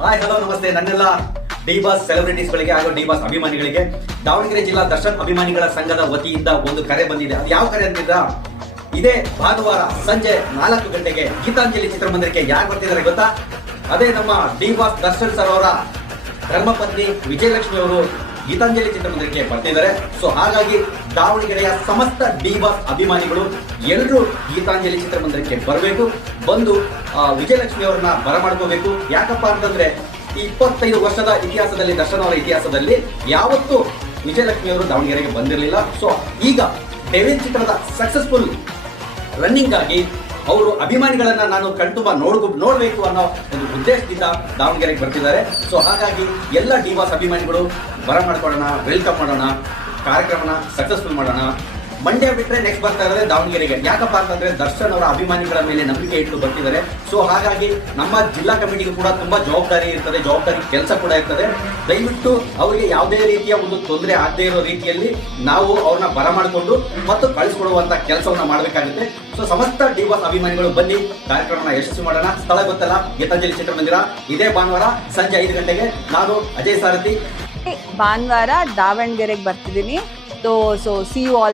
Hi hello ನಮಸ್ತೆ. ನನ್ನೆಲ್ಲ D boss ಸೆಲೆಬ್ರಿಟೀಸ್ಗಳಿಗೆ ಹಾಗೂ ಡಿ ಬಾಸ್ ಅಭಿಮಾನಿಗಳಿಗೆ ದಾವಣಗೆರೆ ಜಿಲ್ಲಾ ದರ್ಶನ್ ಅಭಿಮಾನಿಗಳ ಸಂಘದ ವತಿಯಿಂದ ಒಂದು ಕರೆ ಬಂದಿದೆ. ಅದು ಯಾವ ಕರೆ ಅಂತಿದ್ರ, ಇದೇ ಭಾನುವಾರ ಸಂಜೆ 4 ಗಂಟೆಗೆ ಗೀತಾಂಜಲಿ ಚಿತ್ರಮಂದಿರಕ್ಕೆ ಯಾರು ಬರ್ತಿದ್ದಾರೆ ಗೊತ್ತಾ? ಅದೇ ನಮ್ಮ ಡಿ ಬಾಸ್ ದರ್ಶನ್ ಸರ್ ಅವರ ಧರ್ಮಪತ್ನಿ ವಿಜಯಲಕ್ಷ್ಮಿ ಅವರು ಗೀತಾಂಜಲಿ ಚಿತ್ರಮಂದಿರಕ್ಕೆ ಬರ್ತಿದ್ದಾರೆ. ಸೊ ಹಾಗಾಗಿ ದಾವಣಗೆರೆಯ ಸಮಸ್ತ ಡಿ ಬಾಸ್ ಅಭಿಮಾನಿಗಳು ಎಲ್ಲರೂ ಗೀತಾಂಜಲಿ ಚಿತ್ರಮಂದಿರಕ್ಕೆ ಬರಬೇಕು. ಬಂದು ವಿಜಯಲಕ್ಷ್ಮಿ ಅವರನ್ನ ಬರಮಾಡ್ಕೋಬೇಕು. ಯಾಕಪ್ಪ ಅಂತಂದ್ರೆ ಈ 25 ವರ್ಷದ ಇತಿಹಾಸದಲ್ಲಿ, ದರ್ಶನ್ ಅವರ ಇತಿಹಾಸದಲ್ಲಿ ಯಾವತ್ತೂ ವಿಜಯಲಕ್ಷ್ಮಿ ಅವರು ದಾವಣಗೆರೆಗೆ ಬಂದಿರಲಿಲ್ಲ. ಸೊ ಈಗ ಡೆವಿಲ್ ಚಿತ್ರದ ಸಕ್ಸಸ್ಫುಲ್ ರನ್ನಿಂಗ್ ಆಗಿ ಅವರು ಅಭಿಮಾನಿಗಳನ್ನ ನಾನು ಕಣ್ತುಂಬ ನೋಡಬೇಕು ಅನ್ನೋ ಒಂದು ಉದ್ದೇಶದಿಂದ ದಾವಣಗೆರೆಗೆ ಬರ್ತಿದ್ದಾರೆ. ಸೊ ಹಾಗಾಗಿ ಎಲ್ಲ ಡಿ ಬಾಸ್ ಅಭಿಮಾನಿಗಳು ಬರಮಾಡ್ಕೊಳ್ಳೋಣ, ವೆಲ್ಕಮ್ ಮಾಡೋಣ, ಕಾರ್ಯಕ್ರಮನ ಸಕ್ಸಸ್ಫುಲ್ ಮಾಡೋಣ. ಮಂಡ್ಯ ಬಿಟ್ಟರೆ ನೆಕ್ಸ್ಟ್ ಬರ್ತಾ ಇರೋದೇ ದಾವಣಗೆರೆಗೆ. ಯಾಕಪ್ಪ ಅಂತಂದ್ರೆ ದರ್ಶನ್ ಅವರ ಅಭಿಮಾನಿಗಳ ಮೇಲೆ ನಂಬಿಕೆ ಇಟ್ಟು ಬರ್ತಿದ್ದಾರೆ. ಸೊ ಹಾಗಾಗಿ ನಮ್ಮ ಜಿಲ್ಲಾ ಕಮಿಟಿಗೂ ಕೂಡ ತುಂಬಾ ಜವಾಬ್ದಾರಿ ಇರ್ತದೆ, ಜವಾಬ್ದಾರಿ ಕೆಲಸ ಕೂಡ ಇರ್ತದೆ. ದಯವಿಟ್ಟು ಅವರಿಗೆ ಯಾವುದೇ ರೀತಿಯ ಒಂದು ತೊಂದರೆ ಆಗದೆ ಇರೋ ರೀತಿಯಲ್ಲಿ ನಾವು ಅವ್ರನ್ನ ಬರಮಾಡಿಕೊಂಡು ಮತ್ತು ಕಳಿಸ್ಕೊಡುವಂತ ಕೆಲಸವನ್ನ ಮಾಡಬೇಕಾಗುತ್ತೆ. ಸೊ ಸಮಸ್ತ ಡಿ ಬಾಸ್ ಅಭಿಮಾನಿಗಳು ಬನ್ನಿ, ಕಾರ್ಯಕ್ರಮನ ಯಶಸ್ವಿ ಮಾಡೋಣ. ಸ್ಥಳ ಗೊತ್ತಲ್ಲ, ಗೀತಾಂಜಲಿ ಚಿತ್ರಮಂದಿರ. ಇದೇ ಭಾನುವಾರ ಸಂಜೆ 5 ಗಂಟೆಗೆ. ನಾನು ಅಜಯ್ ಸಾರಥಿ. ಭಾನುವಾರ ದಾವಣಗೆರೆಗೆ ಬರ್ತಿದ್ದೀನಿ. So see you all.